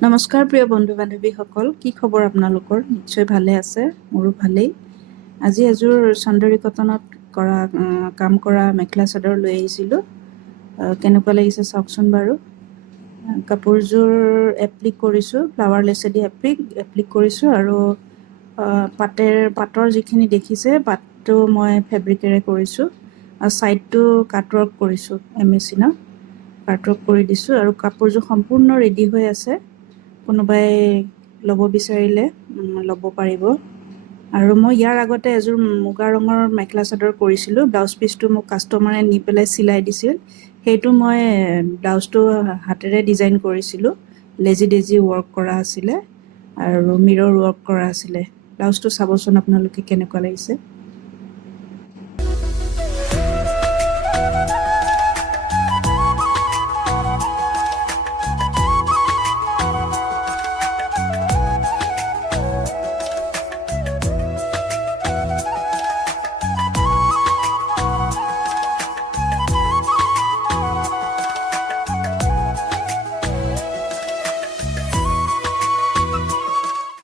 নমস্কাৰ প্ৰিয় বন্ধু বান্ধৱীসকল, কি খবৰ আপোনালোকৰ? নিশ্চয় ভালে আছে, মোৰো ভালেই। আজি এযোৰ চন্দৰী কটনত কাম কৰা মেখেলা চাদৰ লৈ আহিছিলোঁ। কেনেকুৱা লাগিছে চাওকচোন বাৰু। কাপোৰযোৰ এপ্লিক কৰিছোঁ, ফ্লাৱাৰ লেচেদি এপ্লিক কৰিছোঁ আৰু পাটৰ যিখিনি দেখিছে পাতটো মই ফেব্ৰিকেৰে কৰিছোঁ আৰু ছাইডটো কাটৱৰ্ক কৰিছোঁ মেচিনত। কাটৱৰ্ক কৰি দিছোঁ আৰু কাপোৰযোৰ সম্পূৰ্ণ ৰেডি হৈ আছে। কোনোবাই ল'ব বিচাৰিলে ল'ব পাৰিব। আৰু মই ইয়াৰ আগতে এযোৰ মুগা ৰঙৰ মেখেলা চাদৰ কৰিছিলোঁ। ব্লাউজ পিচটো মোক কাষ্টমাৰে নি পেলাই চিলাই দিছিল। সেইটো মই ব্লাউজটো হাতেৰে ডিজাইন কৰিছিলোঁ। লেজি ডেজি ৱৰ্ক কৰা আছিলে আৰু মিৰৰ ৱৰ্ক কৰা আছিলে। ব্লাউজটো চাবচোন আপোনালোকে কেনেকুৱা লাগিছে।